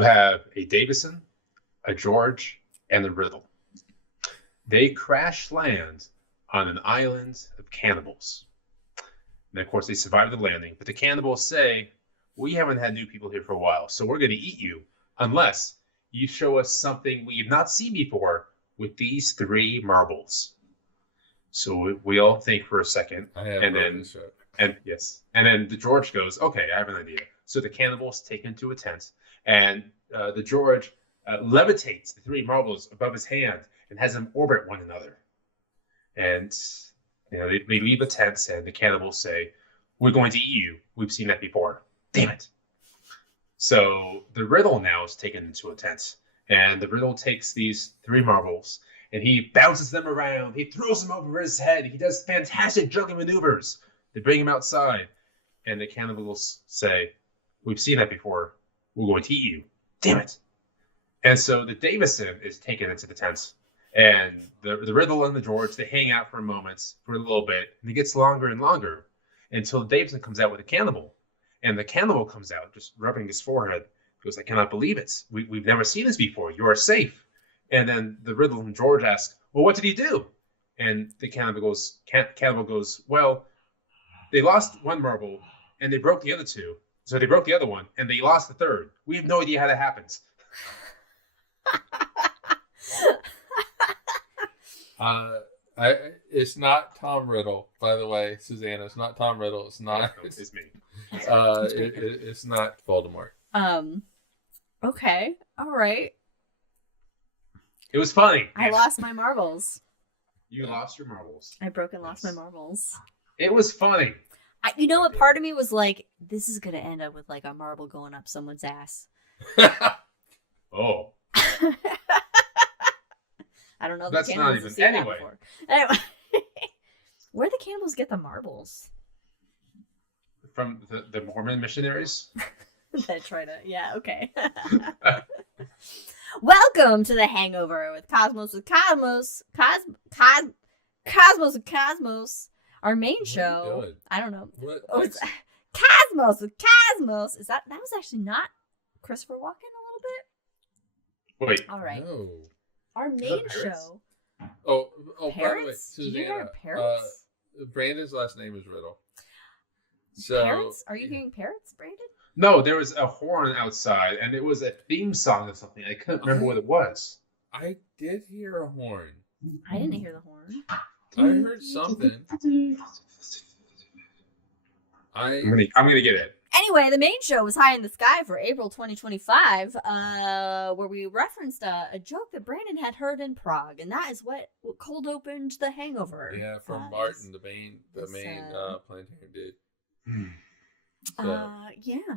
You have a Davison, a George, and a Riddle. They crash land on an island of cannibals. And of course, they survive the landing, but the cannibals say, we haven't had new people here for a while, so we're going to eat you unless you show us something we've not seen before with these 3 marbles. So we all think for a second, and then the George goes, okay, I have an idea. So the cannibals take him to a tent, and the George levitates the 3 marbles above his hand and has them orbit one another. And they leave the tent, and the cannibals say, we're going to eat you. We've seen that before. Damn it. So the Riddle now is taken into a tent, and the Riddle takes these 3 marbles, and he bounces them around. He throws them over his head. He does fantastic juggling maneuvers. They bring him outside, and the cannibals say, we've seen that before. We're going to eat you. Damn it. And so the Davison is taken into the tent, and the Riddle and the George, they hang out for a moment, for a little bit, and it gets longer and longer until Davison comes out with a cannibal. And the cannibal comes out, just rubbing his forehead. He goes, I cannot believe it. We've never seen this before. You are safe. And then the Riddle and George ask, well, what did he do? And the cannibal goes, well, they lost 1 marble, and they broke the other 2. So they broke the other one, and they lost the 3rd. We have no idea how that happens. It's not Tom Riddle, by the way, Susanna. It's not Tom Riddle. It's not. It's me. It's not Voldemort. Okay. All right. It was funny. I lost my marbles. You lost your marbles. I broke and lost my marbles. It was funny. You know what? Part of me was like, this is going to end up with like a marble going up someone's ass. Oh. I don't know if That's the not cannibals even have seen anyway. that before. Anyway. Where'd the cannibals get the marbles? From the Mormon missionaries? That try to, yeah, okay. Welcome to the Hangover with Cosmos with Cosmos. Cosmos with Cosmos. Our main show. I don't know. What? Oh, it's Cosmos with Cosmos. That was actually not Christopher Walken a little bit? Wait. All right. No. Our main show. Oh, by the way, Parrots? Did Susanna, you hear parrots? Brandon's last name is Riddle. So, Parrots? Are you hearing parrots, Brandon? No, there was a horn outside, and it was a theme song or something. I couldn't remember what it was. I did hear a horn. I didn't hear the horn. I heard something. I'm gonna get it. Anyway, the main show was High in the Sky for April 2025, where we referenced a joke that Brandon had heard in Prague, and that is what cold opened The Hangover. Yeah, from Martin, the main Planetarium did. So. Yeah.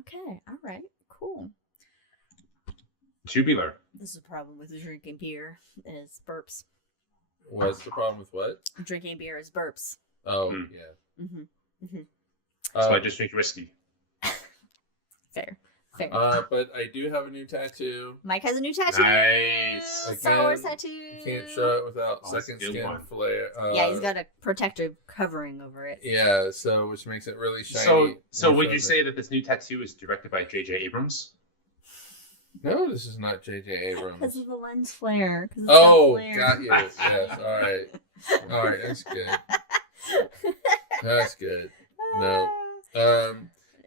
Okay, all right, cool. Tubular. This is a problem with drinking beer is burps. What's the problem with what? Drinking beer is burps. Oh, yeah. So I just drink whiskey. Fair. But I do have a new tattoo. Mike has a new tattoo. Nice. Star Wars tattoo. You can't show it without second skin flare. Yeah, he's got a protective covering over it. Yeah, so which makes it really shiny. So would you say that this new tattoo is directed by J.J. Abrams? No, this is not J.J. Abrams. Because of the lens flare. Oh, got you. Yes, all right, that's good. That's good. No.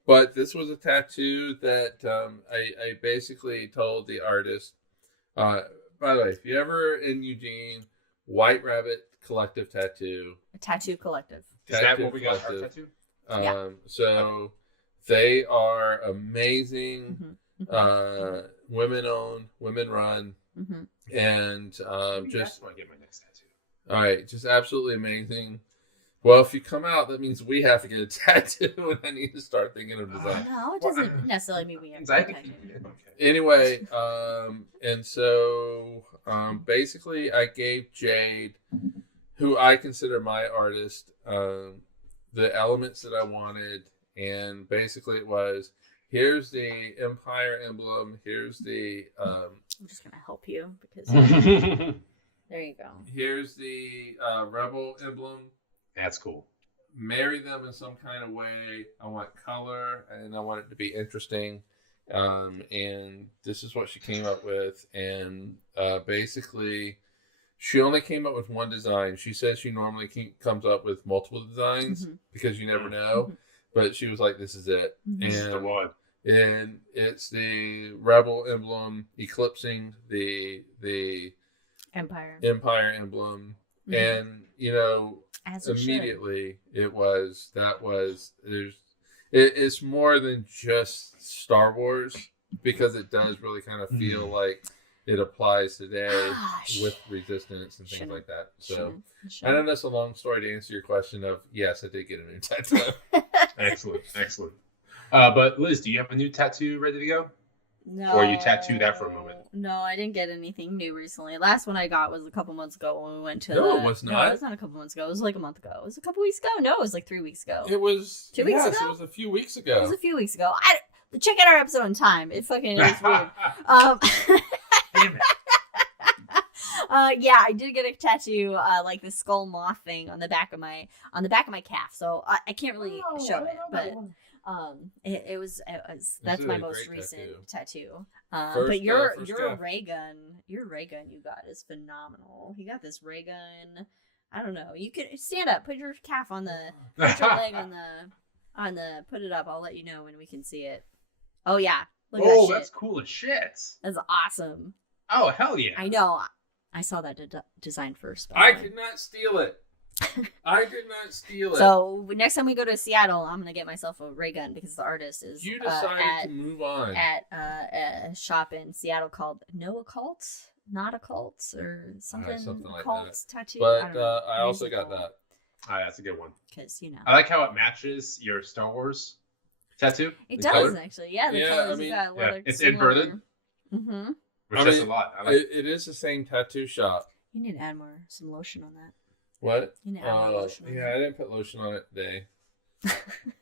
But this was a tattoo that I basically told the artist. By the way, if you're ever in Eugene, White Rabbit Collective Tattoo. A tattoo collective. Is that what we got our tattoo? Yeah. So they are amazing. Women owned, women run, and just. I want to get my next tattoo. All right, just absolutely amazing. Well, if you come out, that means we have to get a tattoo, and I need to start thinking of design. No, it doesn't necessarily mean we have to. Okay. Anyway, and so basically, I gave Jade, who I consider my artist, the elements that I wanted, and basically it was, here's the Empire emblem, here's the... I'm just going to help you, because... there you go. Here's the Rebel emblem. That's cool. Marry them in some kind of way. I want color, and I want it to be interesting. And this is what she came up with. And basically, she only came up with one design. She says she normally comes up with multiple designs because you never know. But she was like, "This is it." This is the one. And it's the rebel emblem eclipsing the Empire emblem. And as it immediately it's more than just Star Wars, because it does really kind of feel like it applies today with Resistance and things like that. So I know that's a long story to answer your question of, yes, I did get a new tattoo. Excellent. But Liz, do you have a new tattoo ready to go? No. Or you tattooed that for a moment? No, I didn't get anything new recently. Last one I got was a couple months ago when we went to. No, it was not. No, it was not a couple months ago. It was like a month ago. It was a couple weeks ago. No, it was like 3 weeks ago. It was 2 weeks ago. It was a few weeks ago. It was a few weeks ago. Check out our episode on time. It fucking is weird. Damn it. Yeah, I did get a tattoo, like this skull moth thing on the back of my calf. So I can't really show it, but it was that's my most recent tattoo. But your ray gun you got is phenomenal. You got this ray gun. I don't know. You can stand up, put your calf on put your leg on the put it up. I'll let you know when we can see it. Oh yeah. Look at that shit. That's cool as shit. That's awesome. Oh hell yeah. I know. I saw that design first. I could not steal it. So next time we go to Seattle, I'm gonna get myself a ray gun because the artist is you decided to move on at a shop in Seattle called No Occult, Not Occult, or something like occult that. tattoo. But I also got that. That's a good one. Because I like how it matches your Star Wars tattoo. It does actually. Yeah, the colors. It's inverted. Mm-hmm. Which is a lot. It is the same tattoo shop. You need to add some lotion on that. What? You need to add more lotion on I didn't put lotion on it today.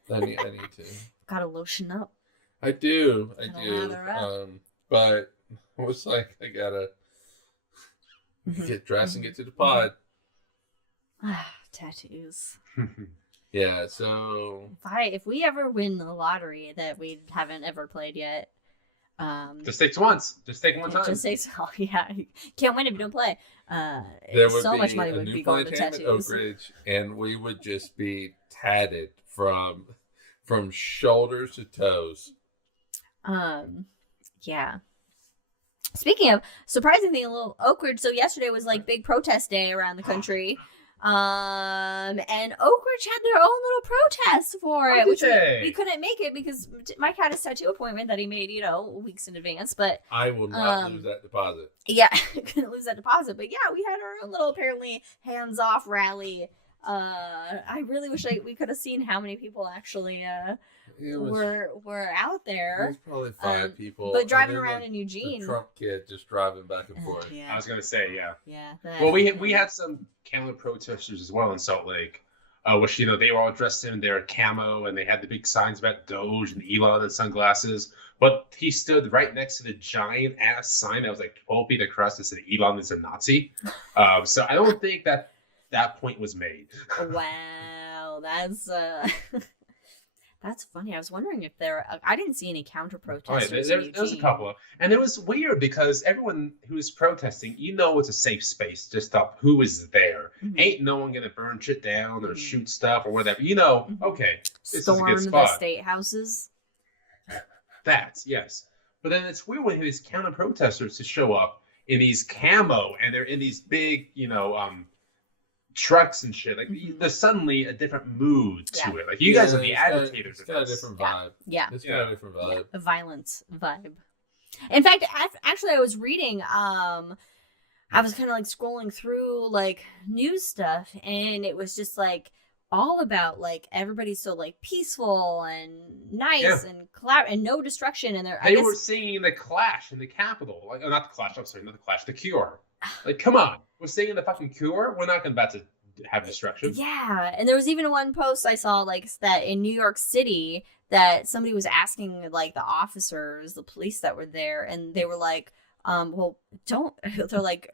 I need to. Gotta lotion up. I do. Lather up. But it was like I gotta get dressed and get to the pod. Tattoos. Yeah, so If we ever win the lottery that we haven't ever played yet, just takes once. Just take one time. Just takes. Oh yeah, you can't win if you don't play. There would so be much money a would new be going to Planetarium at Oak tattoos. Ridge, and we would just be tatted from shoulders to toes. Yeah. Speaking of surprising thing, a little Oak Ridge. So yesterday was like big protest day around the country. And Oak Ridge had their own little protest for it, which we couldn't make it because Mike had his tattoo appointment that he made, weeks in advance. But I will not lose that deposit. Yeah, couldn't lose that deposit. But yeah, we had our own little apparently hands-off rally. I really wish we could have seen how many people actually were out there. It was probably 5 people. But driving around in Eugene. The Trump kid just driving back and forth. Yeah. I was going to say, yeah. Yeah. Well, we had some counter protesters as well in Salt Lake, which, they were all dressed in their camo and they had the big signs about Doge and Elon and sunglasses. But he stood right next to the giant ass sign that was like 12 feet across that said Elon is a Nazi. So I don't think that point was made. Wow. That's funny. I was wondering if I didn't see any counter protesters. There was a couple. And it was weird because everyone who was protesting, it's a safe space just up who is there. Mm-hmm. Ain't no one going to burn shit down or shoot stuff or whatever. Okay, this Storm is a good spot. the state houses. Yes. But then it's weird when these counter protesters to show up in these camo and they're in these big, trucks and shit. Like there's suddenly a different mood to it. Like you guys are the agitators. It's got a different vibe. Yeah. It's got a different vibe. Yeah. A violence vibe. In fact, actually, I was reading. I was kind of like scrolling through like news stuff, and it was just like all about like everybody's so like peaceful and nice and and no destruction. And they were seeing the clash in the Capitol. Like, not the clash. I'm sorry, not the clash. The Cure. Like, come on. We're seeing the fucking Cure. We're not about to have destruction. Yeah, and there was even one post I saw like that in New York City that somebody was asking like the officers, the police that were there, and they were like, they're like,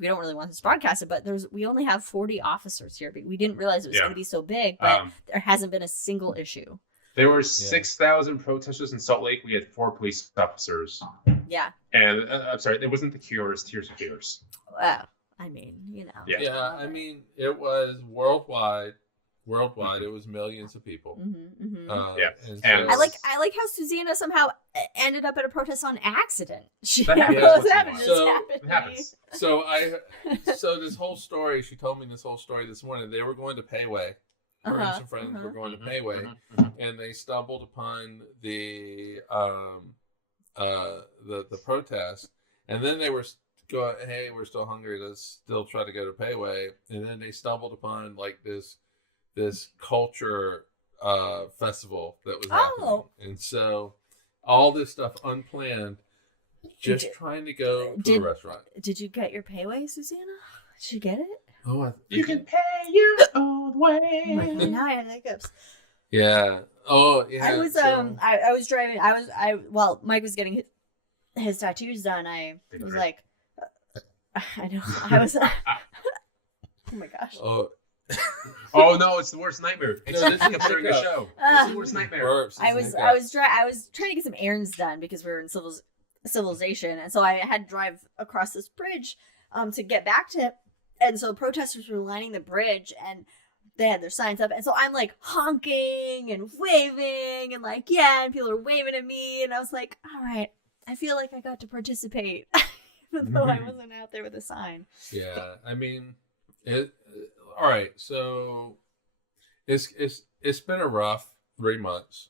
we don't really want this broadcasted, but we only have 40 officers here. We didn't realize it was going to be so big, but there hasn't been a single issue. There were 6,000 protesters in Salt Lake. We had 4 police officers. Yeah. And I'm sorry, it wasn't the Cure, it was Tears for Fears. Well, I mean, you know. Yeah, I mean, it was worldwide. Worldwide, it was millions of people. And I like how Susanna somehow ended up at a protest on accident. She That happens. It happens. So this whole story, she told me this whole story this morning. They were going to Payway. Her and some friends were going to Payway, and they stumbled upon the protest, and then they were going, "Hey, we're still hungry. Let's still try to go to Payway." And then they stumbled upon like this culture festival that was happening, and so all this stuff unplanned, just trying to go to the restaurant. Did you get your Payway, Susanna? Did you get it? Oh, you can pay your own way. Now I have hiccups. Yeah. Oh, yeah. I was I was driving. Well, Mike was getting his tattoos done. I was like, I know. I was. Oh my gosh. Oh no! It's the worst nightmare. It's during the show. It's the worst nightmare. I was trying to get some errands done because we were in civilization, and so I had to drive across this bridge to get back to it. And so protesters were lining the bridge, and they had their signs up, and so I'm like honking and waving, and like and people are waving at me, and I was like, all right, I feel like I got to participate, even though I wasn't out there with a sign. Yeah, I mean, all right, so it's been a rough 3 months.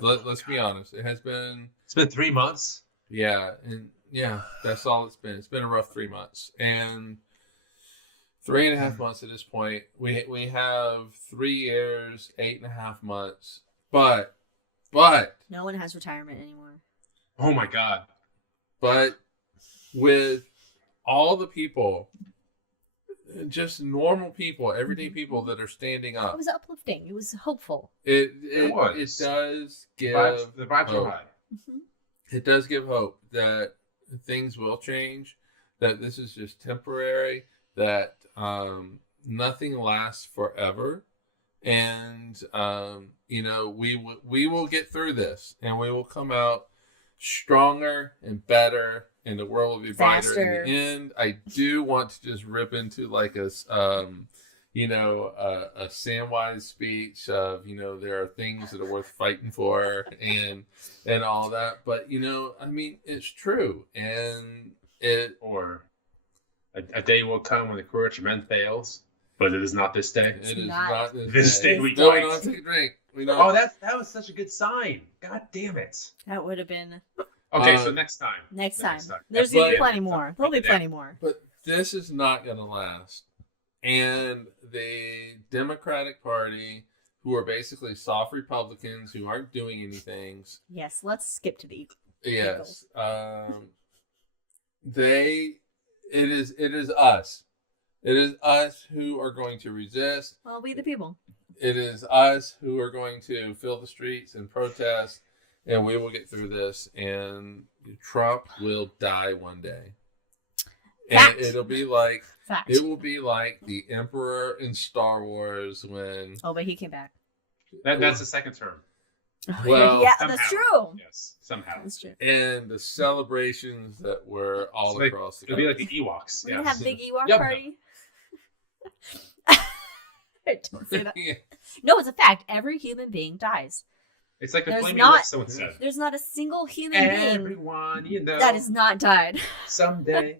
Let's be honest. It's been 3 months. Yeah, and that's all it's been. It's been a rough 3 months, and 3.5 months at this point. We have 3 years, 8.5 months, but no one has retirement anymore. Oh my God! But with all the people, just normal people, everyday people that are standing up, it was uplifting. It was hopeful. It does give the vibes are high. It does give hope that things will change, that this is just temporary, that nothing lasts forever, and we will get through this, and we will come out stronger and better, and the world will be brighter. Faster. In the end, I do want to just rip into like a Samwise speech of there are things that are worth fighting for and all that, but I mean, it's true, and or a day will come when the courage of men fails, but it is not this day. It is not this day. We don't take a drink. Oh, that was such a good sign. God damn it. That would have been. Okay, so next time. Next time. There's going to be plenty more. There'll be plenty more. But this is not going to last. And the Democratic Party, who are basically soft Republicans who aren't doing anything. Yes, let's skip to the Yes. It is us. It is us who are going to resist. Well, we the people. It is us who are going to fill the streets and protest, and we will get through this, and Trump will die one day. Fact. And it'll be like Fact. It will be like the Emperor in Star Wars when but he came back. That's the second term. Well, yeah, somehow. that's true. Yes, somehow. That's true. And the celebrations that were all across the country. It'll be like the Ewoks. We're gonna have a big Ewok Yep. party. Don't say that. No, it's a fact. Every human being dies. It's like the There's flaming not- lips, someone said. There's not a single human being Everyone, that has not died. someday.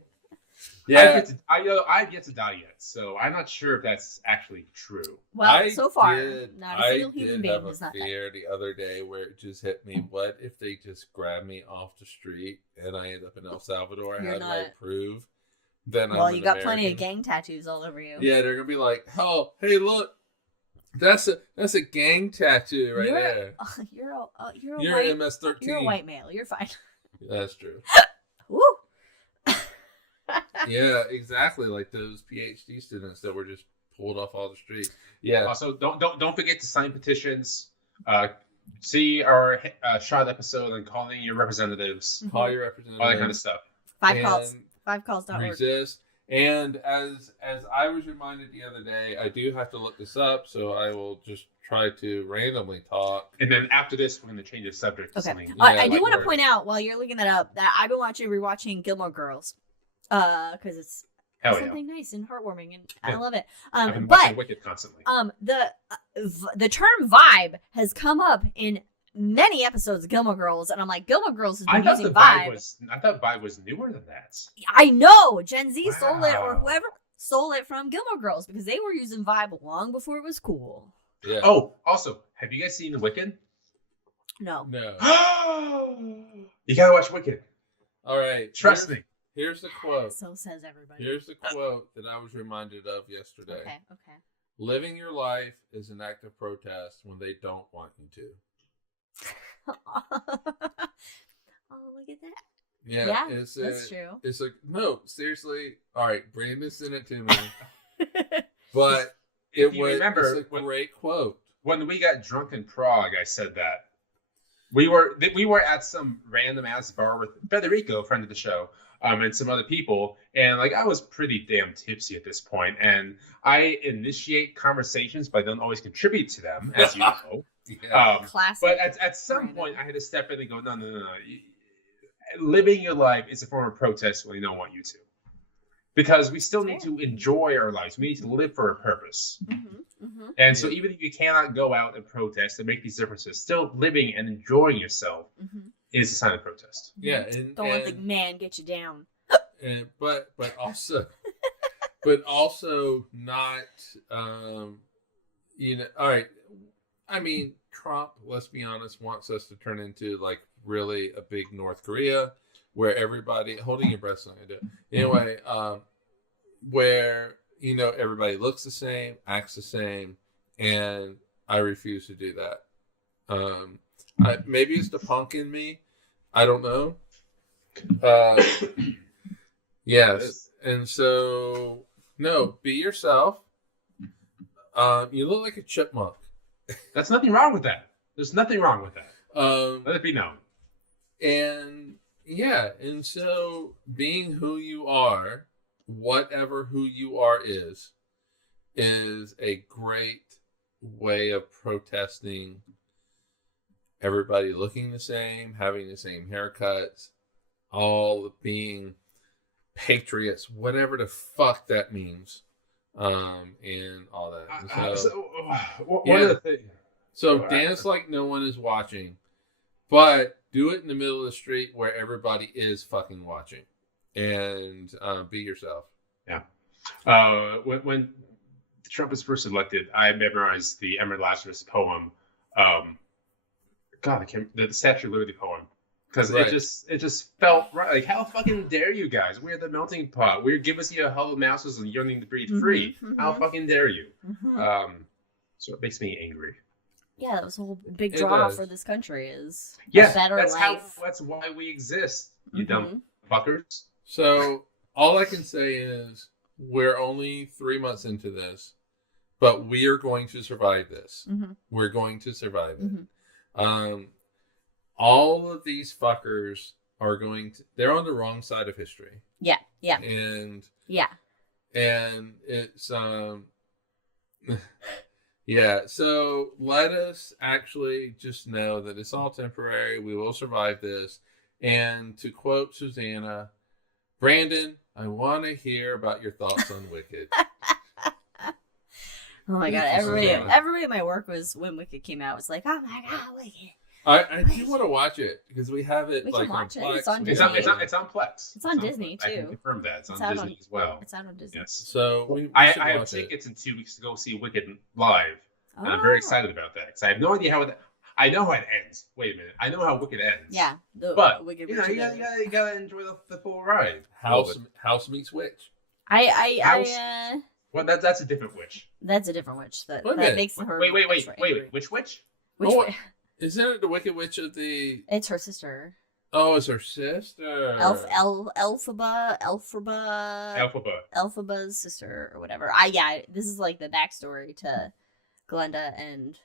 Yeah. I've yet to die yet, so I'm not sure if that's actually true. Well, so far, not a single I human did being have has a not died. fear the other day where it just hit me. What if they just grab me off the street and I end up in El Salvador? You're How do I not- prove that Well, I'm you an got plenty of American? gang tattoos all over you. Yeah, they're gonna be like, "Oh, hey, look, that's a gang tattoo right You're- there. You're a You're white. an MS-13. You're a white male. You're fine. That's true. Woo. Yeah, exactly. Like those PhD students that were just pulled off all the street. Yeah. Also, don't forget to sign petitions. See our shot episode and calling your representatives. Call your representative. All that kind of stuff. 5 calls. And 5calls.org. resist. And as I was reminded the other day, I do have to look this up, so I will just try to randomly talk. And then after this, we're going to change the subject to Okay. something. I do want to point out while you're looking that up that I've been rewatching Gilmore Girls, because it's something nice and heartwarming, and I love it. I've been watching Wicked constantly. The term vibe has come up in many episodes of Gilmore Girls, and I'm like, Gilmore Girls has been using vibe. I thought vibe was newer than that. I know Gen Z stole it, or whoever stole it from Gilmore Girls, because they were using vibe long before it was cool. Yeah. Oh, also, have you guys seen Wicked? No. You gotta watch Wicked. All right. Trust me. Here's the quote. So says everybody. Here's the quote that I was reminded of yesterday. Okay. Living your life is an act of protest when they don't want you to. Oh, look at that. Yeah, that's true. It's like, no, seriously. All right, Brandon sent it to me. But it's a great quote. When we got drunk in Prague, I said that. We were at some random ass bar with Federico, friend of the show, and some other people, and like I was pretty damn tipsy at this point, and I initiate conversations, but I don't always contribute to them, as you know. Yeah. Classic. But at some point, I had to step in and go, no. Living your life is a form of protest when they don't want you to, because we still need to enjoy our lives. We need to live for a purpose. And so even if you cannot go out and protest and make these differences, still living and enjoying yourself is a sign of protest. Yeah, and don't let the man get you down. But also not all right. I mean, Trump, let's be honest, wants us to turn into like really a big North Korea, where everybody holding your breath. Not gonna do it. Anyway, where everybody looks the same, acts the same, and I refuse to do that. Maybe it's the punk in me. I don't know. Yes, and so no, be yourself. You look like a chipmunk. That's nothing wrong with that. There's nothing wrong with that. Let it be known. And yeah, and so being who you are, whatever who you are is a great way of protesting everybody looking the same, having the same haircuts, all being patriots, whatever the fuck that means. And all that. One of the things. So dance like no one is watching, but do it in the middle of the street where everybody is fucking watching, and be yourself. Yeah. When Trump was first elected, I memorized the Emerald Lazarus poem. The Statue of Liberty poem. Because it just felt right. Like, how fucking dare you guys? We're the melting pot. We're giving you a hollow mouses and yearning to breathe free. How fucking dare you? So it makes me angry. Yeah, that was a whole big draw for this country is a better life. That's why we exist, you dumb fuckers. So all I can say is we're only 3 months into this, but we are going to survive this. We're going to survive it. All of these fuckers are they're on the wrong side of history. Yeah. And it's yeah, so let us actually just know that it's all temporary. We will survive this. And to quote Susanna, Brandon, I want to hear about your thoughts on Wicked. Oh my god, everybody at my work when Wicked came out was like, oh my god, Wicked. I do want to watch it because we have it on Plex. It's on Disney. It's on Plex. It's on Disney too. I can confirm that. It's on Disney as well. It's out on Disney. Yes. So I have tickets in 2 weeks to go see Wicked live. And I'm very excited about that because I have no idea I know how it ends. Wait a minute. I know how Wicked ends. Yeah. But Wicked you gotta enjoy the full ride. House meets Witch. Well, that's a different witch. That's a different witch. That makes her. Wait. Which witch? Isn't it the Wicked Witch of the? It's her sister. Oh, it's her sister. Elphaba's sister or whatever. This is like the backstory to Glenda and.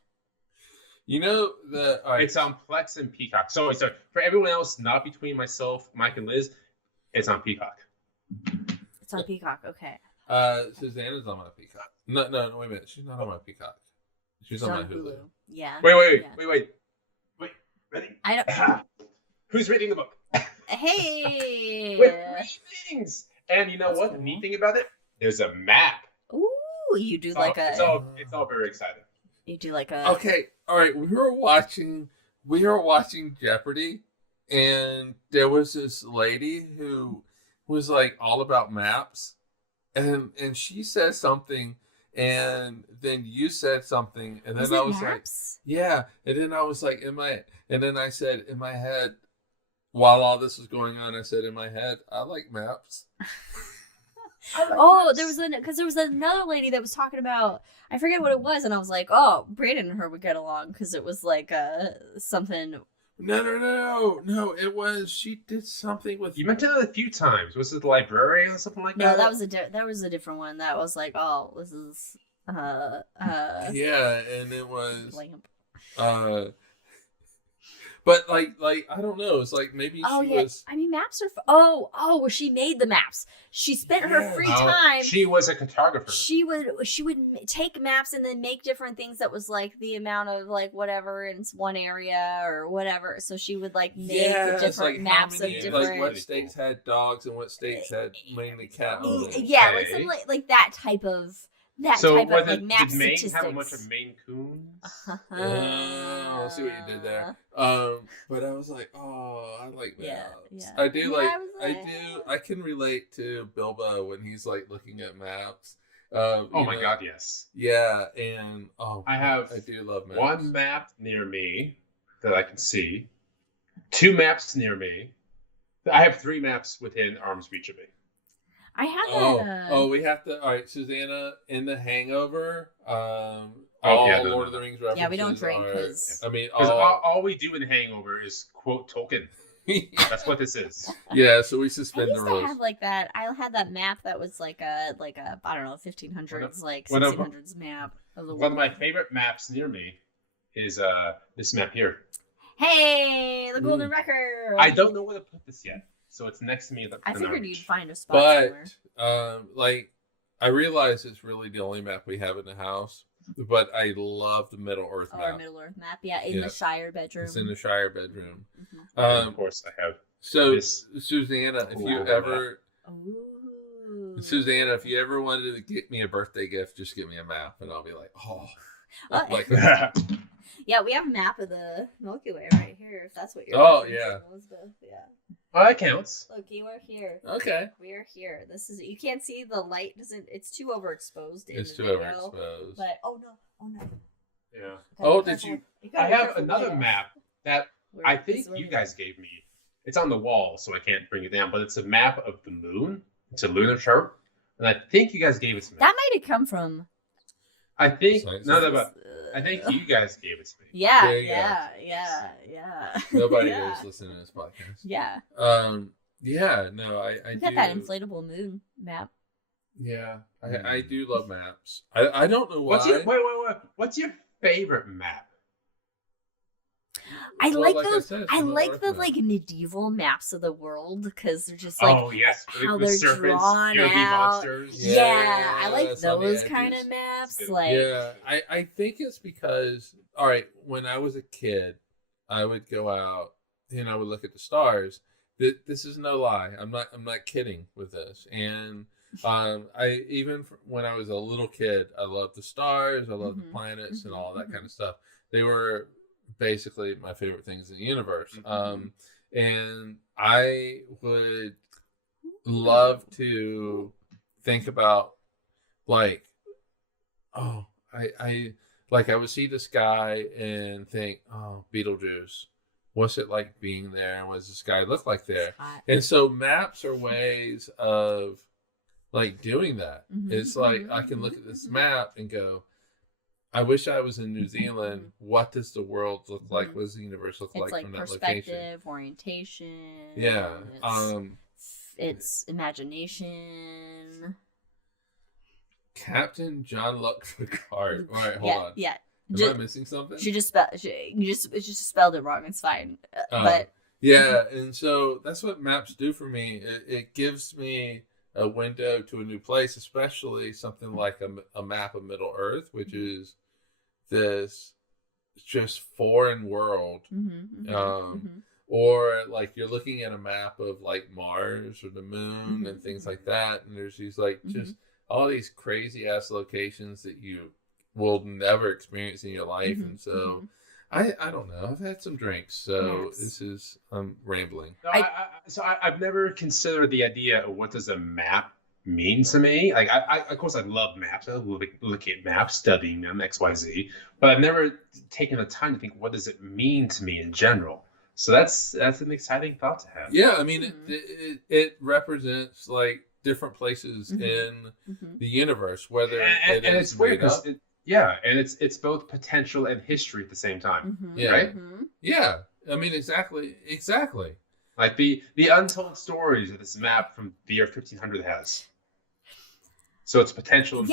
It's on Plex and Peacock. So for everyone else, not between myself, Mike, and Liz, it's on Peacock. It's on Peacock. Okay. Susanna's on my Peacock. No, wait a minute. She's not on my Peacock. She's on my Hulu. Yeah. Wait. Ready? I don't. Who's reading the book? Hey. With things. And you know That's what? cool. The neat thing about it, there's a map. Ooh, you do It's all very exciting. You do like a. Okay, all right. We were watching Jeopardy, and there was this lady who was like all about maps, and she said something, and then you said something, and then I was maps? like, yeah, and then I was like, and then I said in my head, while all this was going on, I said in my head, I like maps. Oh, there was another lady that was talking about, I forget what it was, and I was like, oh, Brayden and her would get along because it was like something. No, it was, she did something with. You mentioned it a few times. Was it the librarian or something like that? No, that was a different one. That was like, oh, this is yeah, and it was lamp. But like I don't know. It's like maybe she was. I mean, maps are. Where she made the maps. She spent her free time. She was a cartographer. She would take maps and then make different things that was like the amount of like whatever in one area or whatever. So she would like make different like maps many, of different. Like what states had dogs and what states had mainly cat owners. Yeah, like something like that type of. Type of like map did Maine statistics. have a bunch of Maine Coons? I see what you did there. But I was like, oh, I like maps. Yeah. I do I can relate to Bilbo when he's like looking at maps. Oh my God, yes. Yeah, and I do love maps. One map near me that I can see. 2 maps near me. I have 3 maps within arm's reach of me. I have that. We have to. All right, Susanna in the Hangover. Lord of the Rings references. Yeah, we don't drink because. I mean, all we do in Hangover is quote Tolkien. That's what this is. Yeah, so we suspend the rules. I used to have like that. I had that map that was like a I don't know 1500s like 1600s map of the world. One of my favorite maps near me is this map here. Hey, the golden record. I don't know where to put this yet. So it's next to me. I figured you'd find a spot somewhere. I realize it's really the only map we have in the house, but I love the Middle Earth map. Our Middle Earth map, in the Shire bedroom. It's in the Shire bedroom. Mm-hmm. Of course, I have. So, Susanna, if you ever wanted to get me a birthday gift, just get me a map, and I'll be like, like that. Yeah, we have a map of the Milky Way right here. If that's what you're. Elizabeth. Yeah. Oh, that counts. Look, you are here. Okay. We are here. This is. You can't see the light. It's too overexposed. It's too overexposed. But oh no. Yeah. Did you? I have another map that I think you guys gave me. It's on the wall, so I can't bring it down. But it's a map of the moon. It's a lunar chart, and I think you guys gave it to me. That might have come from. I think I think you guys gave it to me. Yeah. Nobody is listening to this podcast. Yeah. I got that inflatable moon map. Yeah, I do love maps. I don't know why. Wait. What's your favorite map? I like the like medieval maps of the world because they're just like how they're drawn out. Monsters. Yeah, I like those kind of maps. I think it's because when I was a kid, I would go out and I would look at the stars. This is no lie. I'm not kidding with this. And when I was a little kid, I loved the stars. I loved the planets and all that kind of stuff. They were basically my favorite things in the universe. And I would love to think about I would see the sky and think, oh, Beetlejuice, what's it like being there? What does the sky look like there? And so maps are ways of doing that. It's like I can look at this map and go, I wish I was in New Zealand. What does the world look like? What does the universe look like from that location? It's perspective, orientation. Yeah. It's imagination. Captain John Luck Picard. All right, hold on. Yeah. Am I missing something? You just spelled it wrong. It's fine. But yeah, and so that's what maps do for me. It gives me a window to a new place, especially something like a map of Middle Earth, which is this just foreign world. Or like you're looking at a map of like Mars or the moon and things like that, and there's these like just all these crazy ass locations that you will never experience in your life. And so I don't know, I've had some drinks, so this is rambling. No, I've never considered the idea of what does a map mean to me. Like I of course I love maps. I look at maps, studying them, XYZ, but I've never taken the time to think what does it mean to me in general. So that's an exciting thought to have. Yeah, I mean, it represents like different places in the universe, whether and it's weird because it's both potential and history at the same time, right? Yeah, I mean, exactly. Like the untold stories that this map from the year 1500 has. So it's potential. And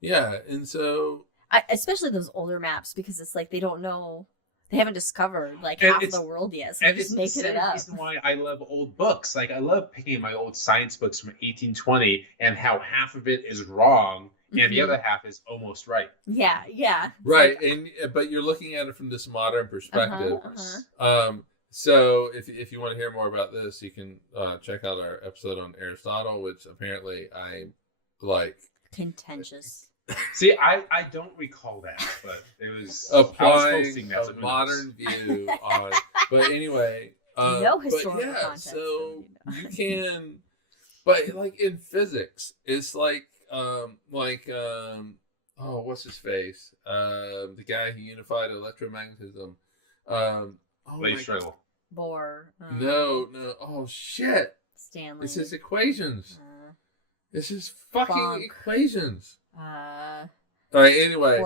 yeah, and so especially those older maps, because it's like they don't know. They haven't discovered like half of the world yet, so they're just making it up. That's the reason why I love old books. Like I love picking up my old science books from 1820 and how half of it is wrong and the other half is almost right. Yeah. Right, but you're looking at it from this modern perspective. So if you want to hear more about this, you can check out our episode on Aristotle, which apparently I like. Contentious. See, I don't recall that, but it was applying a modern view on. But anyway, no historical context. So you can, but like in physics, it's like what's his face? The guy who unified electromagnetism. Bohr. No. Oh shit! Stanley. It's his equations. It's his fucking equations. All right. Anyway,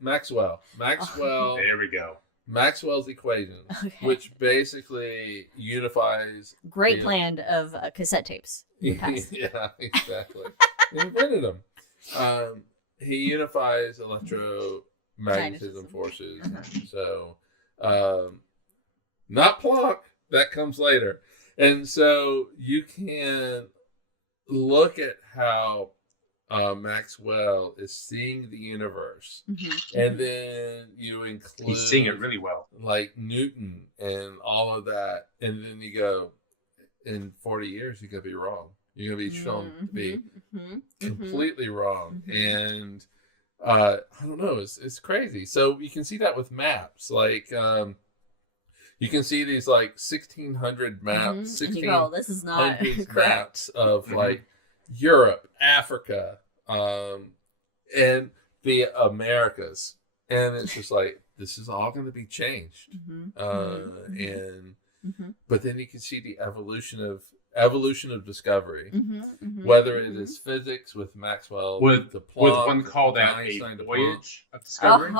Maxwell. There we go. Maxwell's equations, which basically unifies. Great plan of cassette tapes. Yeah, exactly. He invented them. He unifies electromagnetism forces. So, not Planck. That comes later, and so you can look at how Maxwell is seeing the universe, and then you include he's seeing it really well, like Newton and all of that, and then you go, in 40 years you're gonna be wrong. You're gonna be shown to be completely wrong, and I don't know. It's crazy. So you can see that with maps, like. You can see these like 1600 maps, 1600 this is not maps of like Europe, Africa, and the Americas, and it's just like this is all going to be changed. But then you can see the evolution of discovery, whether it is physics with Maxwell, with one called that a voyage of discovery.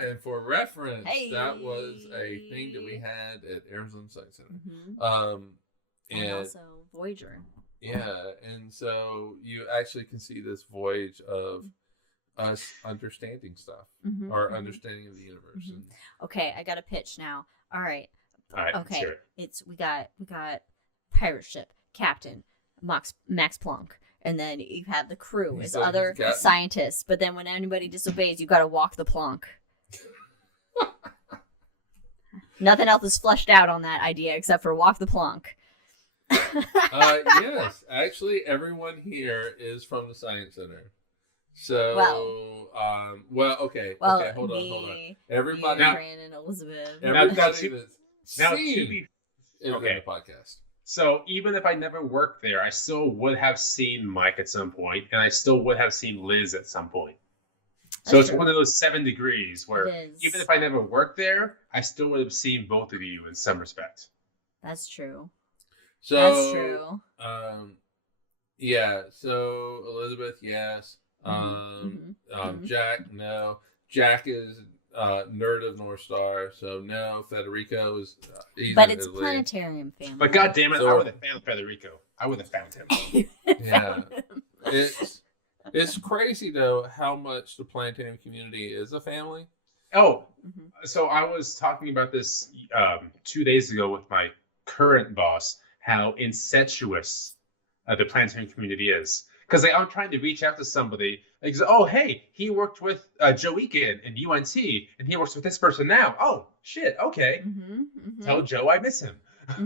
And for reference, that was a thing that we had at Arizona Science Center. And also Voyager. Yeah, and so you actually can see this voyage of us understanding stuff, our understanding of the universe. Okay, I got a pitch now. All right. Okay. We got pirate ship captain Max Planck, and then you have the crew as other scientists. But then when anybody disobeys, you got to walk the plank. Nothing else is fleshed out on that idea except for walk the plank. Yes, actually, everyone here is from the Science Center. So, okay, hold on. Everybody, Brandon and Elizabeth. Everybody in the podcast. So even if I never worked there, I still would have seen Mike at some point, and I still would have seen Liz at some point. So it's one of those 7 degrees where even if I never worked there, I still would have seen both of you in some respect. That's true. So, that's true. Yeah. So Elizabeth, yes. Jack, no. Jack is nerd of North Star, so no. Federico is. But it's Italy. Planetarium family. But God damn it, I would have found Federico. I would have found him. Yeah. It's crazy though how much the Planetarium community is a family. Oh, Mhm. so I was talking about this 2 days ago with my current boss, how incestuous the planetarium community is. Because like, I'm trying to reach out to somebody, like, oh, hey, he worked with Joe Eakin in UNT, and he works with this person now. Oh, shit, okay. Tell Joe I miss him.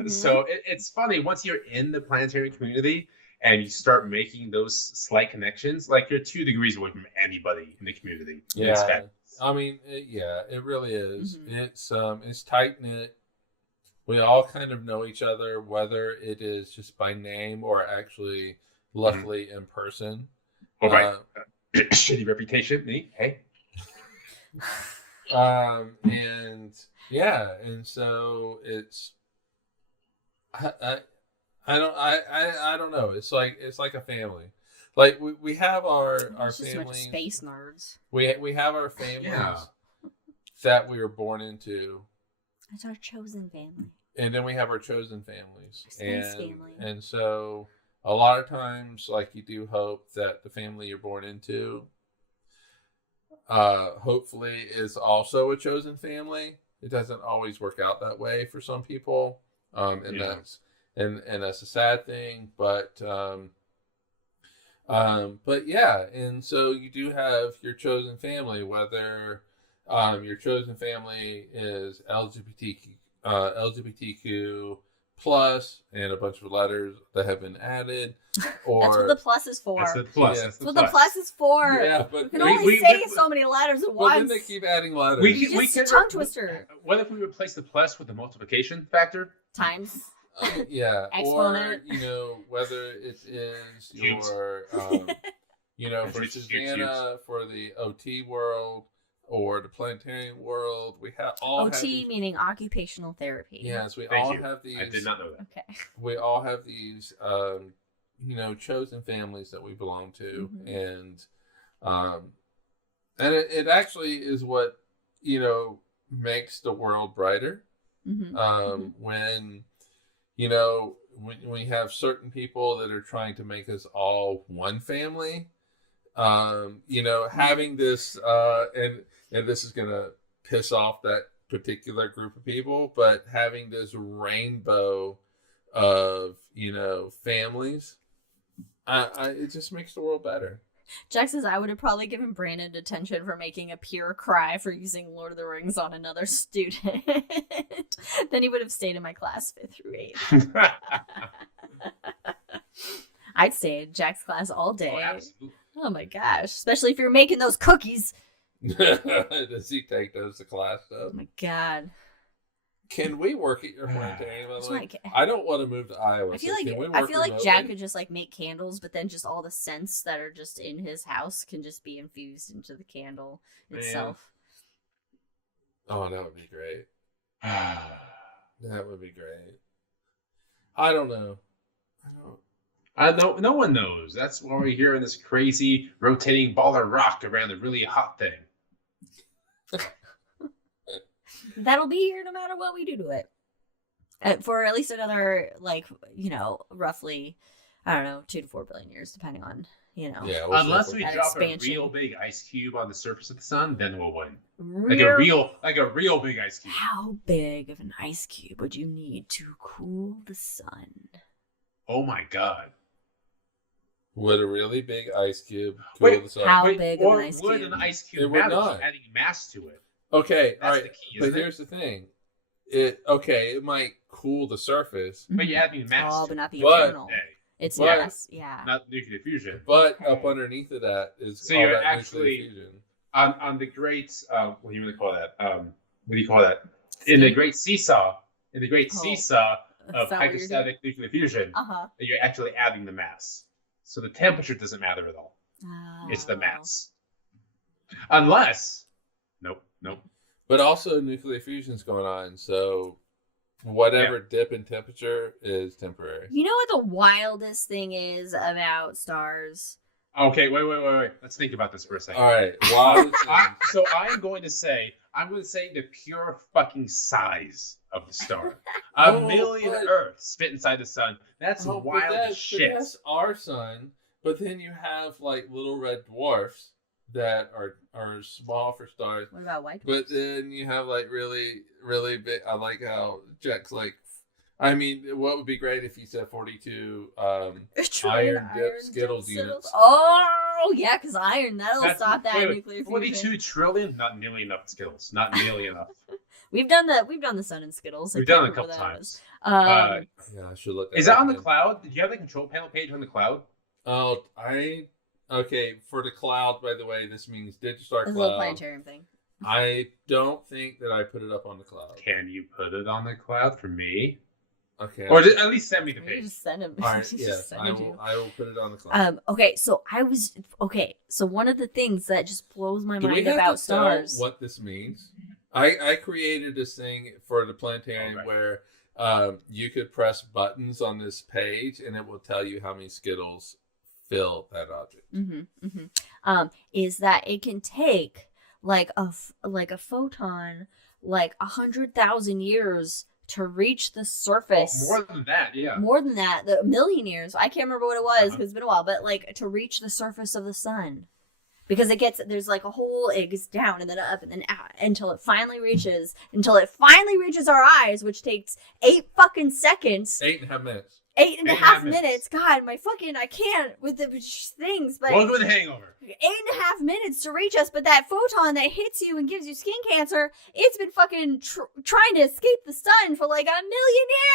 So it's funny, once you're in the planetarium community and you start making those slight connections, like you're 2 degrees away from anybody in the community. Yeah. I mean, it really is. It's tight knit. We all kind of know each other, whether it is just by name or actually, luckily, in person. Or by shitty reputation, me. Hey. And so it's. I don't know. It's like a family. Like we have our families. Space nerds. We have our families that we were born into. It's our chosen family. And then we have our chosen families. Space family. And so a lot of times, like, you do hope that the family you're born into hopefully is also a chosen family. It doesn't always work out that way for some people. That's a sad thing, but yeah, and so you do have your chosen family, whether your chosen family is LGBTQ plus and a bunch of letters that have been added, or that's what the plus is for. That's the plus. Yeah. That's what the plus is for. Yeah, but you can only say so many letters at once. But then they keep adding letters. We can tongue twister. What if we replace the plus with the multiplication factor? Times. Yeah, Exponent. Or whether it is your for Susanna, for the OT world, or the planetarium world, we have all OT meaning occupational therapy. Yes, we Thank all you. have these. I did not know that. Okay. We all have these, chosen families that we belong to, and it actually is what makes the world brighter. When we have certain people that are trying to make us all one family, having this, and this is going to piss off that particular group of people, but having this rainbow of, families, it just makes the world better. Jack says I would have probably given Brandon detention for making a pure cry for using Lord of the Rings on another student. Then he would have stayed in my class 5th through 8th. I'd stay in Jack's class all day. Oh, absolutely. Oh my gosh. Especially if you're making those cookies. Does he take those to class though? Oh my god. Can we work at your planetarium? Like, I don't want to move to Iowa. I feel like Jack could just like make candles, but then just all the scents that are just in his house can just be infused into the candle itself. Oh, that would be great. That would be great. I don't know. No one knows. That's why we're hearing this crazy rotating ball of rock around a really hot thing. That'll be here no matter what we do to it. For at least another, roughly, 2 to 4 billion years, depending on, Yeah, unless we drop expansion. a real big ice cube on the surface of the sun, then we'll win. Real... Like a real big ice cube. How big of an ice cube would you need to cool the sun? Oh my god. Would a really big ice cube cool the sun? How big of an ice cube? Would an ice cube would matter? not. Adding mass to it. Okay, that's all right. The key, but here's the thing. It might cool the surface. But you're adding mass. Oh, but not the internal. It's mass, not nuclear fusion. But up underneath of that is so you're that actually fusion. On the great what do you really call that? What do you call that? In the great seesaw of hydrostatic nuclear fusion, you're actually adding the mass. So the temperature doesn't matter at all. Oh. It's the mass. Unless Nope. But also nuclear fusion's going on, so whatever dip in temperature is temporary. You know what the wildest thing is about stars? Okay, wait. Let's think about this for a second. All right. So I'm going to say the pure fucking size of the star. A million Earths fit inside the sun. That's wild as shit. But that's our sun. But then you have like little red dwarfs that are small for stars. What about white But dwarfs? then you have like really, really big. I like how Jack's like. I mean, what would be great if you said 42 iron dip Skittles units. Oh yeah, because iron that'll stop that nuclear fusion. 42 trillion, not nearly enough Skittles. Not nearly enough. We've done the sun and Skittles. We've done it a couple times. Yeah, I should look. Is that on the cloud? Did you have the control panel page on the cloud? Oh, okay. For the cloud, by the way, this means Digistar Cloud. Cloud. Planetarium thing. I don't think that I put it up on the cloud. Can you put it on the cloud for me? Okay. Or at least send me the page. Just send him. All right. Yes, I will put it on the cloud. So one of the things that just blows my mind we have about to stars. Tell what this means? I created this thing for the Planetarium where you could press buttons on this page and it will tell you how many Skittles fill that object. Is that it can take like a photon 100,000 years to reach the surface. More than that, yeah. More than that, the million years. I can't remember what it was because it's been a while, but like to reach the surface of the sun. Because there's like a hole, it goes down and then up and then out until it finally reaches our eyes, which takes 8 fucking seconds. 8.5 minutes. 8.5 minutes. God, I can't with the things. But welcome to the Hangover. 8.5 minutes to reach us, but that photon that hits you and gives you skin cancer, it's been fucking trying to escape the sun for like 1,000,000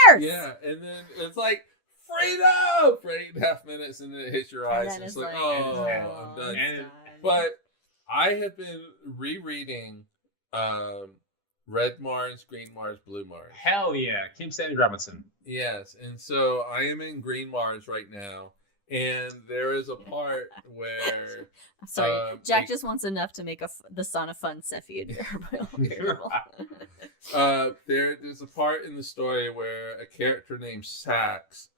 years. Yeah, and then it's like freedom for 8.5 minutes, and then it hits your eyes, and it's like, I'm done. But I have been rereading Red Mars, Green Mars, Blue Mars. Hell yeah. Kim Stanley Robinson. Yes. And so I am in Green Mars right now. And there is a part where... I'm sorry. Jack just wants enough to make the son a fun Cepheid. There's a part in the story where a character named Sax,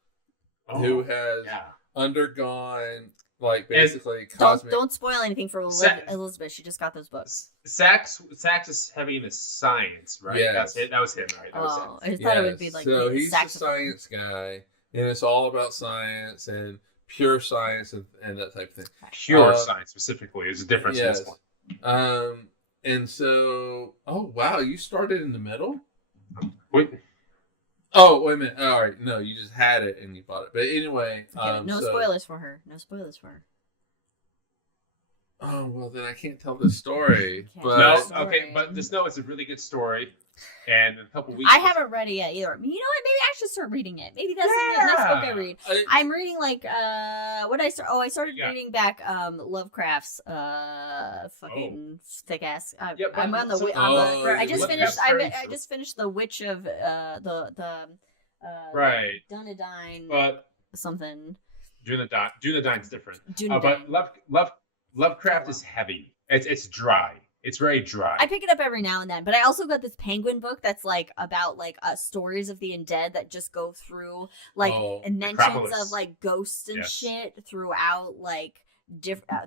who has undergone... Like basically, don't spoil anything for Elizabeth. She just got those books. Sax is heavy into science, right? Yeah, that was him, right? I thought it would be like so he's a science guy, and it's all about science and pure science and that type of thing. Pure science specifically is a difference in this one. And so, wow, you started in the middle. Wait. Oh, wait a minute. All right. No, you just had it and you bought it. But anyway. No spoilers for her. Oh, well, then I can't tell the story. But just know it's a really good story. And in a couple weeks. I haven't read it yet either. You know what? Maybe I should start reading it. Maybe that's the next book I read. I'm reading I started reading back Lovecraft's fucking thick ass. I'm on the I just finished The Witch of right. Dunedain. But something. Dunedain's different. But Lovecraft is heavy. It's dry. It's very dry. I pick it up every now and then, but I also got this Penguin book that's like about like stories of the undead that just go through like mentions of like ghosts and shit throughout like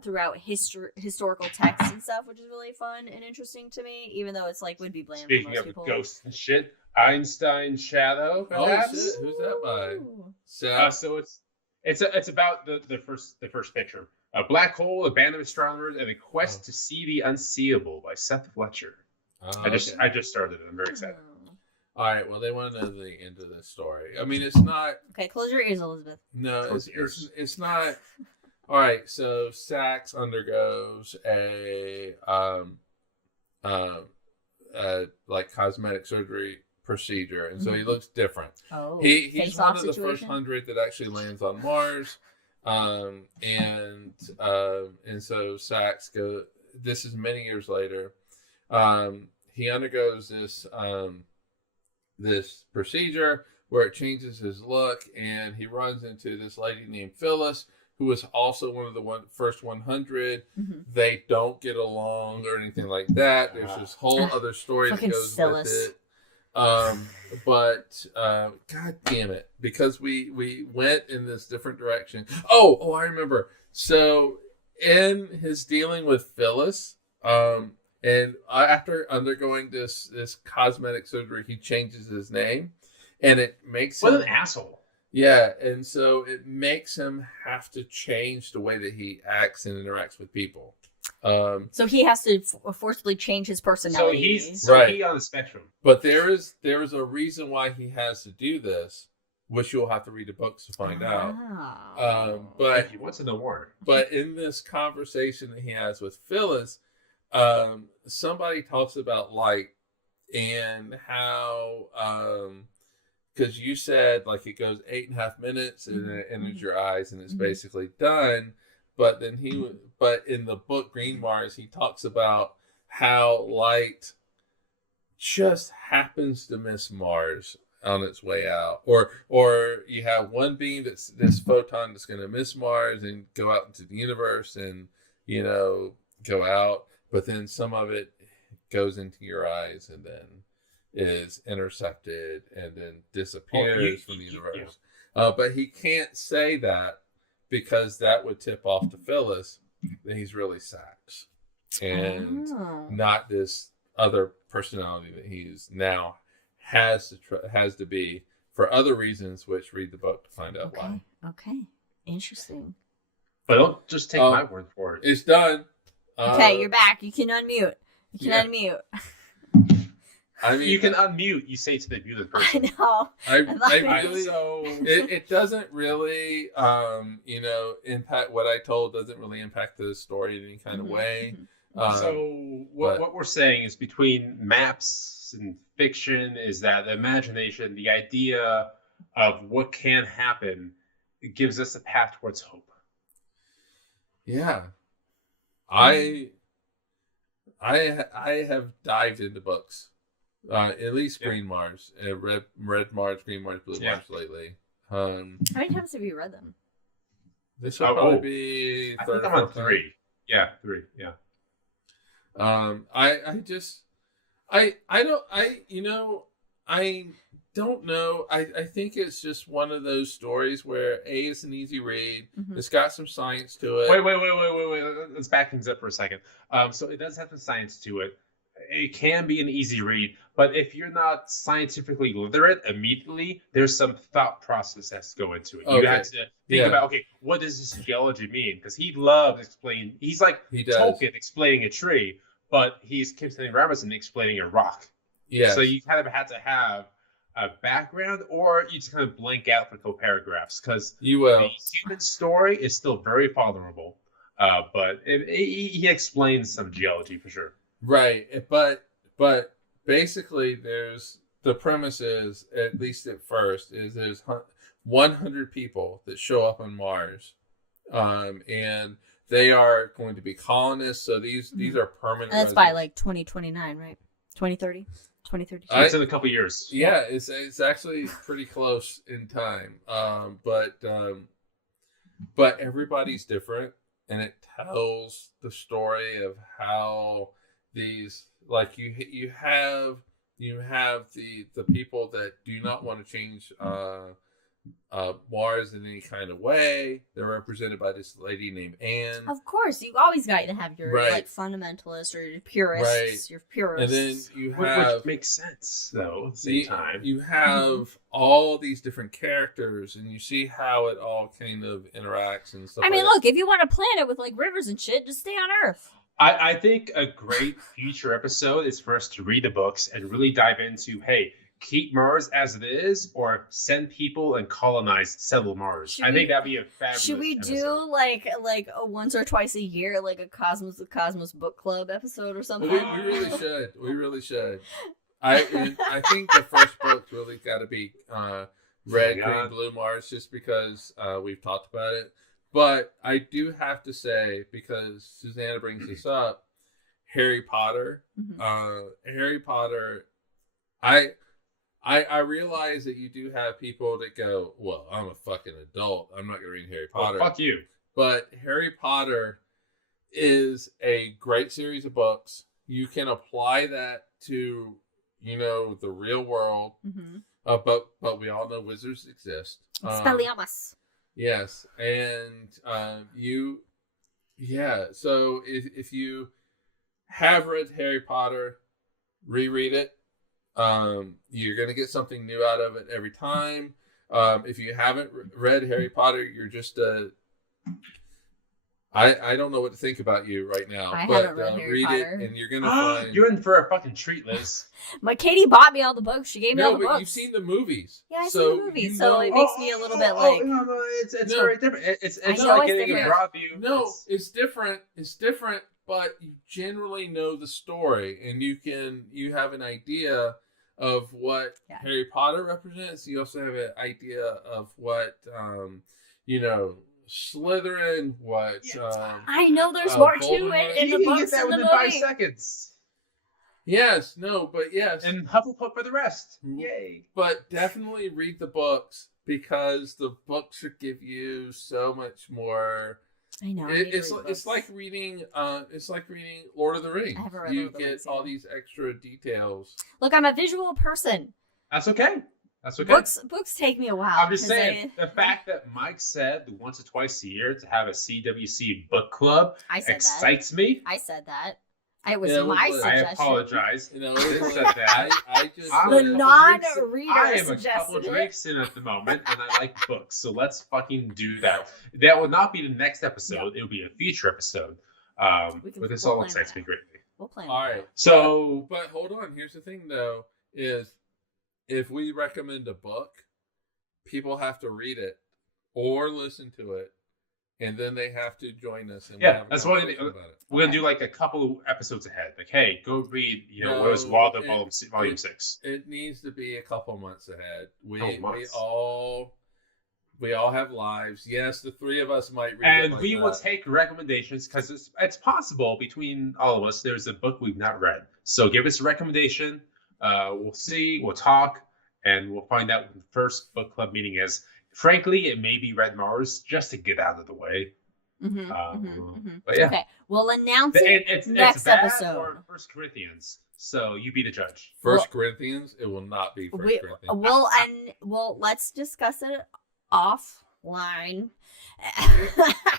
throughout historical texts and stuff, which is really fun and interesting to me, even though it's like would be bland for most people. Ghosts and shit, Einstein's Shadow, perhaps. Oh shit, who's that by? So it's about the first picture. A Black Hole, A Band of Astronomers, and A Quest to See the Unseeable by Seth Fletcher. I just started it. I'm very excited. All right. Well, they want to know the end of this story. I mean, it's not. Okay, close your ears, Elizabeth. No, it's not. All right. So Sax undergoes a like cosmetic surgery procedure, and so he looks different. He's one of the first 100 that actually lands on Mars. And so Sax this is many years later. He undergoes this procedure where it changes his look, and he runs into this lady named Phyllis, who was also one of the first 100. Mm-hmm. They don't get along or anything like that. There's this whole other story that goes with it. But god damn it, because we went in this different direction. I remember. So in his dealing with Phyllis, and after undergoing this cosmetic surgery, he changes his name, and it makes him an asshole. Yeah, and so it makes him have to change the way that he acts and interacts with people. So he has to forcibly change his personality. So he's on the spectrum. But there is a reason why he has to do this, which you'll have to read the books to find out. But if he wants to know more. But in this conversation that he has with Phyllis, somebody talks about light and how, because you said like it goes 8.5 minutes and then it enters your eyes and it's basically done. But then but in the book Green Mars, he talks about how light just happens to miss Mars on its way out, or you have one beam that's this photon that's going to miss Mars and go out into the universe and go out, but then some of it goes into your eyes and then is intercepted and then disappears from the universe. But he can't say that because that would tip off to Phyllis that he's really Sax and not this other personality that he's now has to be for other reasons, which read the book to find out why. Okay. Interesting. But don't just take my word for it. It's done. Okay, you're back. You can unmute. Unmute. I mean, you can unmute. You say to the muted person. I know. I really. It doesn't really, impact what I told. Doesn't really impact the story in any kind of way. So what we're saying is between maps and fiction is that the imagination, the idea of what can happen, it gives us a path towards hope. Yeah, I have dived into books. At least Green Mars, Red Mars, Green Mars, Blue Mars lately. How many times have you read them? This will probably be I think I'm on 3. Yeah, 3. Yeah. I don't know. I think it's just one of those stories where it's an easy read. It's got some science to it. Wait. Let's back things up for a second. So it does have some science to it. It can be an easy read, but if you're not scientifically literate immediately, there's some thought process that has to go into it. You have to think about, okay, what does this geology mean? Because he loves explaining. He's like Tolkien explaining a tree, but he's Kim Stanley Robinson explaining a rock. Yeah. So you kind of had to have a background, or you just kind of blank out for co-paragraphs, because you will. The human story is still very followable, but he explains some geology for sure. Right, but basically, the premise is, at least at first, is there's 100 people that show up on Mars, and they are going to be colonists. So these are permanent. And that's by like 2029, right? 2030, 2032. It's in a couple years. Yeah, it's actually pretty close in time. But everybody's different, and it tells the story of how these, like, you have the people that do not want to change Mars in any kind of way. They're represented by this lady named Anne. Of course, you always got to have your like fundamentalists or your purists. Your purists, and then you have, which makes sense though. At the same time, you have all these different characters, and you see how it all kind of interacts and stuff. I mean, look, if you want a planet with like rivers and shit, just stay on Earth. I think a great future episode is for us to read the books and really dive into, hey, keep Mars as it is, or send people and settle Mars. I think that'd be a fabulous Should we episode. do like a once or twice a year, like a Cosmos book club episode or something? Well, we really should. I think the first book's really got to be Red, Green, Blue Mars, just because we've talked about it. But I do have to say, because Susanna brings this up, Harry Potter. Harry Potter, I realize that you do have people that go, well, I'm a fucking adult, I'm not going to read Harry Potter. Well, fuck you. But Harry Potter is a great series of books. You can apply that to, the real world. But we all know wizards exist. Expelliarmus. Yes, and so if you have read Harry Potter, reread it. You're going to get something new out of it every time. If you haven't read Harry Potter, you're just I don't know what to think about you right now. I but haven't read Harry read Potter. it, and you're gonna find. You're in for a fucking treat, Liz. My Katie bought me all the books. She gave me all No, the but books. you've seen the movies. Yeah, I've so seen the movies, you so know- it makes me a little bit like. no, it's No. very different. It's I know like it's getting a different. broad view. No, it's different. It's different, but you generally know the story, and you have an idea of what Harry Potter represents. You also have an idea of what Slytherin. What I know there's more to Voldemort. it in the You can books get that and the within 5 movie. seconds. Yes, no, but yes, And Hufflepuff for the rest. Mm-hmm. Yay. but definitely read the books because the books should give you so much more. I know. It's like reading Lord of the Rings. I haven't read You Lord of the get Rings all either. these extra details. Look, I'm a visual person. That's okay. That's okay. Books take me a while. I'm just 'cause saying, the fact that Mike said once or twice a year to have a CWC book club I said excites me. I said that. It was Yeah, my well, suggestion. I apologize. You know, Liz said that. I just I'm The a couple non-reader I am a couple suggested it. drinks in at the moment, and I like books, so let's fucking do that. That will not be the next episode; it will be a future episode. But this all plan excites that. me greatly. We'll plan. all that. right. So, But hold on. Here's the thing, though: is if we recommend a book, people have to read it or listen to it, and then they have to join us. And Yeah, have a that's what conversation about it. we're gonna do like a couple of episodes ahead. Like, hey, go read. No, what was Wilder it- Volume 6? It needs to be a couple months ahead. We months. we all have lives. Yes, the three of us might read it And like we will that. take recommendations because it's possible between all of us there's a book we've not read. So give us a recommendation. We'll see. We'll talk, and we'll find out what the first book club meeting is. Frankly, it may be Red Mars just to get out of the way. But yeah, Okay, we'll announce it's next that episode. or First Corinthians. So you be the judge. First Corinthians. It will not be First Corinthians. Let's discuss it offline.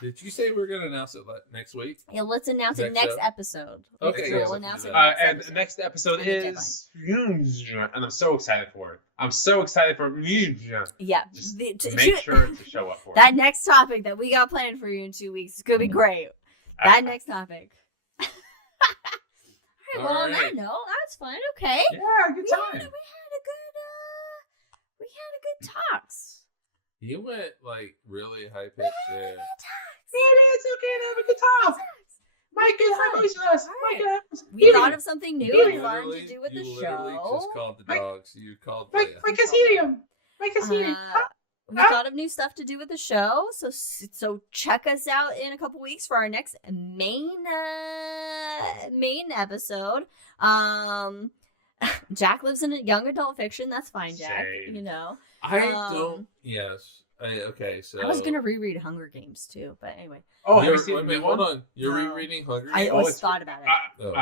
Did you say we're going to announce it next week? Yeah, let's announce it Next next episode. Okay, we'll yeah, let's announce do it that. And next the next episode And the is, and I'm so excited for it. I'm so excited for Yeah, Just the- make sure to show up for that it. next topic that we got planned for you in 2 weeks is gonna be great. That next topic. All right, well, on that Alright. note, that was fun. Okay, Yeah, good we time. had a good talks. You went like really high pitched there. It's okay to have a good time. Mike is Fun. voiceless. Alright. We thought of something new and fun to do with the You literally show. just called the Mike- dogs. You called Mike the... has helium. Mike has helium. We thought of new stuff to do with the show, so check us out in a couple weeks for our next main episode. Jack lives in a young adult fiction. That's fine, Jack. Shame. You know. I don't... Yes. Okay, so... I was gonna reread Hunger Games too, but anyway, Oh, have you You're, seen wait a the minute, new hold one? on. You're No. rereading Hunger I Games? always it's- thought about it. Oh.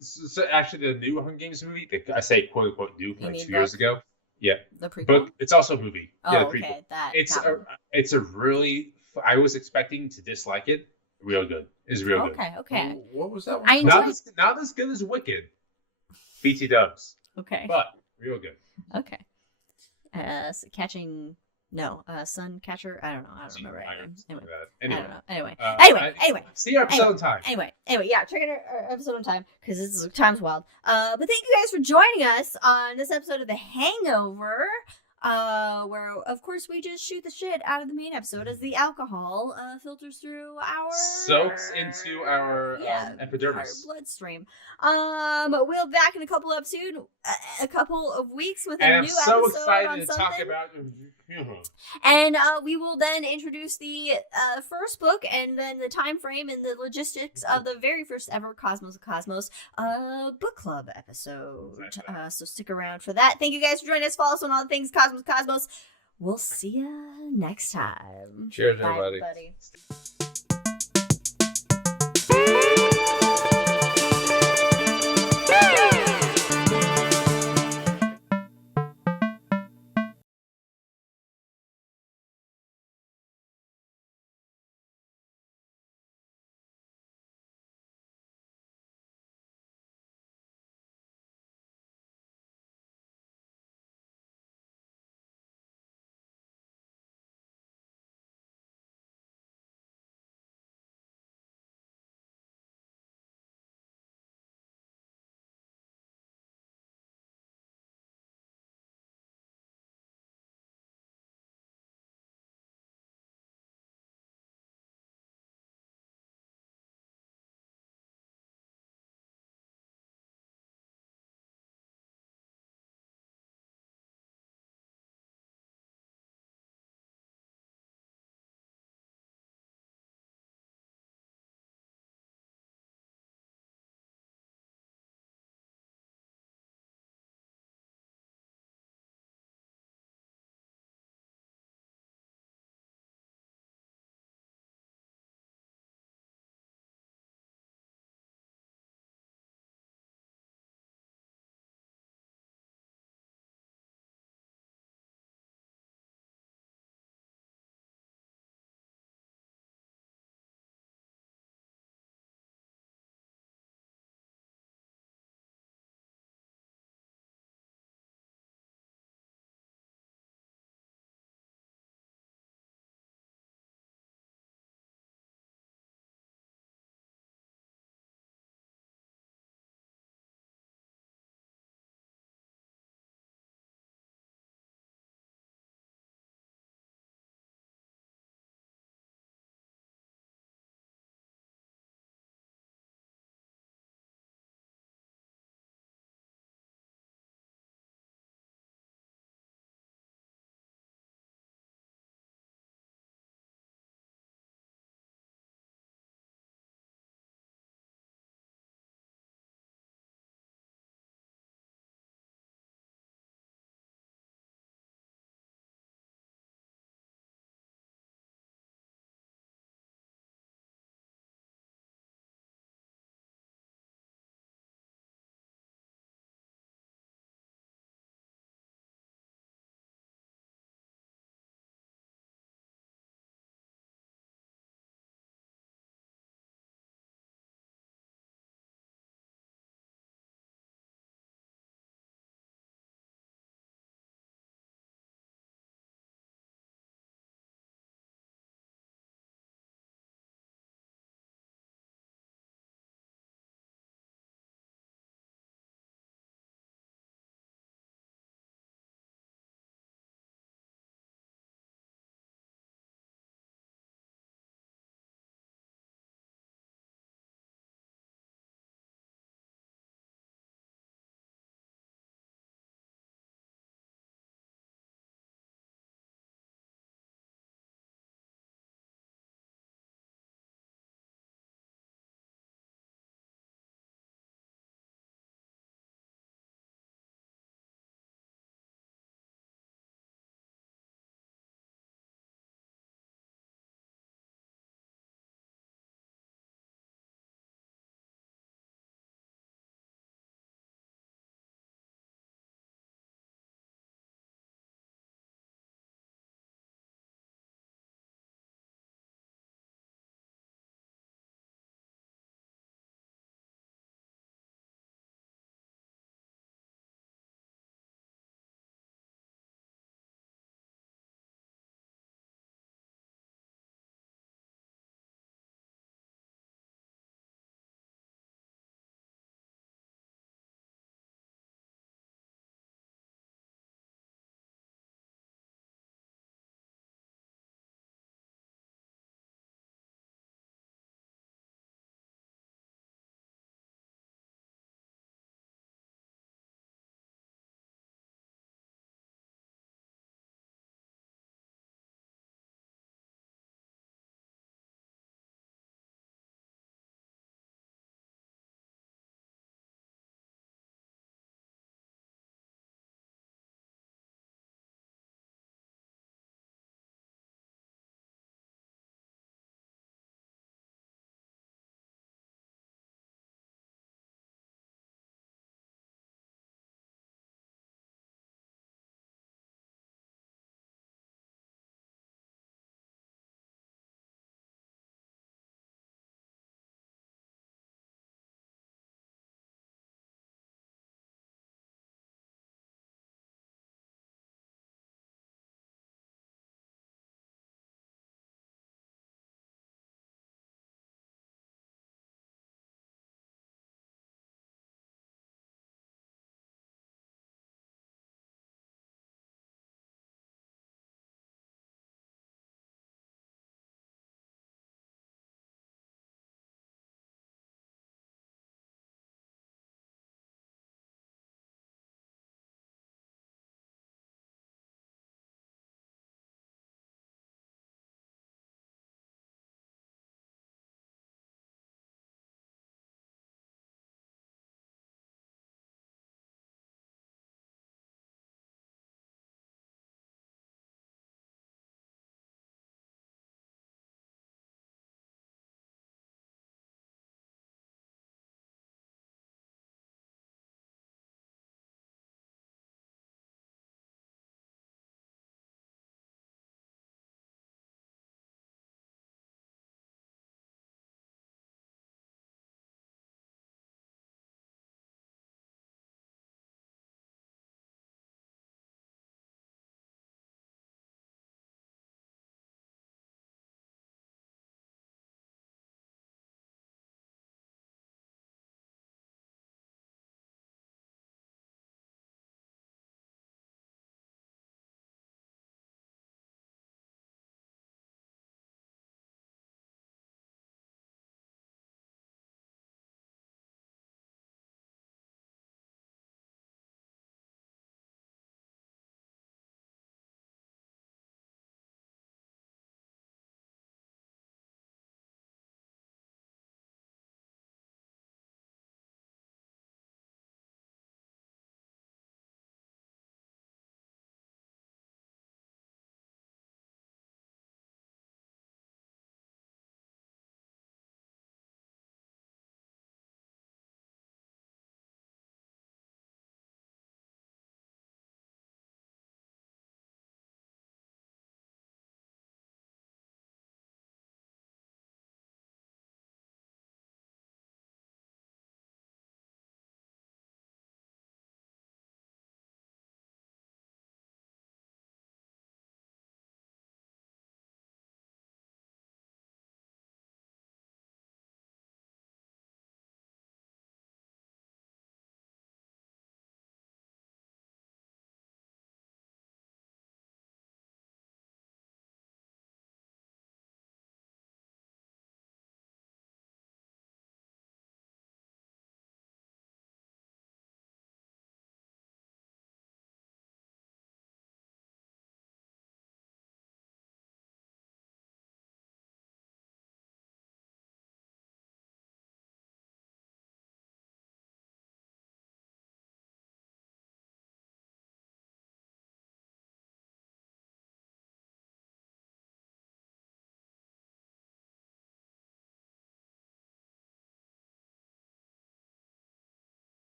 So actually, the new Hunger Games movie, I say quote unquote new, You like mean 2 years book? ago. Yeah, The prequel. but it's also a movie. Oh, Yeah, the prequel. okay. That. It's that one. it's a really. I was expecting to dislike it. Real good. It's real good. Okay. What was that one? I Not enjoyed- not as good as Wicked. BT Dubs, Okay. but real good. Okay. Sun Catcher. I don't know. I don't remember. Anyway. I don't know. Anyway. Anyway. See our episode in time. Anyway, yeah, check out our episode on time because this is time's wild. But thank you guys for joining us on this episode of The Hangover, where of course we just shoot the shit out of the main episode as the alcohol filters through our Soaks into our our epidermis. bloodstream. We'll be back in a couple of weeks with a And I'm new so episode excited on to something. talk about. And we will then introduce the first book and then the time frame and the logistics of the very first ever Cosmos of Cosmos book club episode. So stick around for that. Thank you guys for joining us. Follow us on all the things Cosmos. We'll see you next time. Cheers, Bye, everybody. everybody.